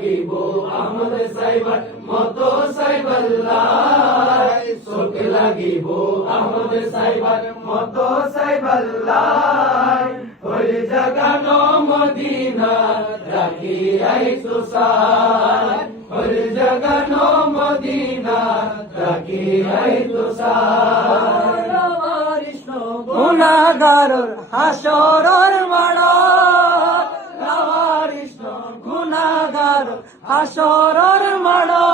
লাগিব আহমদ সাইবার মতো সাইবাল্লাই চোখ লাগিব আহমদ সাইবার মতো সাইবাল্লাই ওই জাগানো মদিনা রাখি আইতো সাই ওই জাগানো মদিনা রাখি আইতো সাই গুনাহগার হাসরের মাড়া গুনাহগার হাসরের মাড়া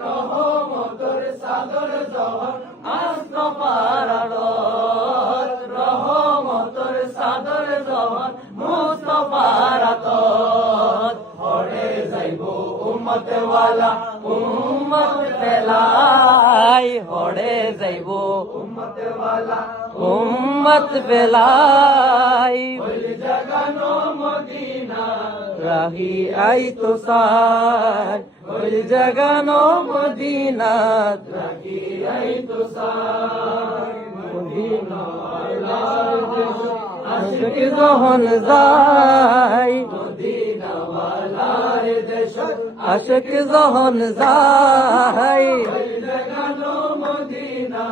রহমতের সাদর জহর আস্ত পারালত রহমতের সাদর জহর মুস্তাফার আতত হরে যাইব উম্মত ওয়ালা উম্মত ফেলাই হরে যাইব উম্মত ওয়ালা উম্মত ফেলাই ওই জাগানো মদিনা রাহি আইতো সাই ওই জাগানো মদিনা রাহি আইতো সাই মদিনা আশিক যখন যায় মদিনা ওয়ালার দেশ আশিক যখন যায় ওই জাগানো মদিনা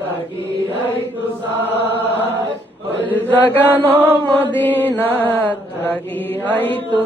রাহি আইতো সাই ওই জাগানো মদিনা রাহি আইতো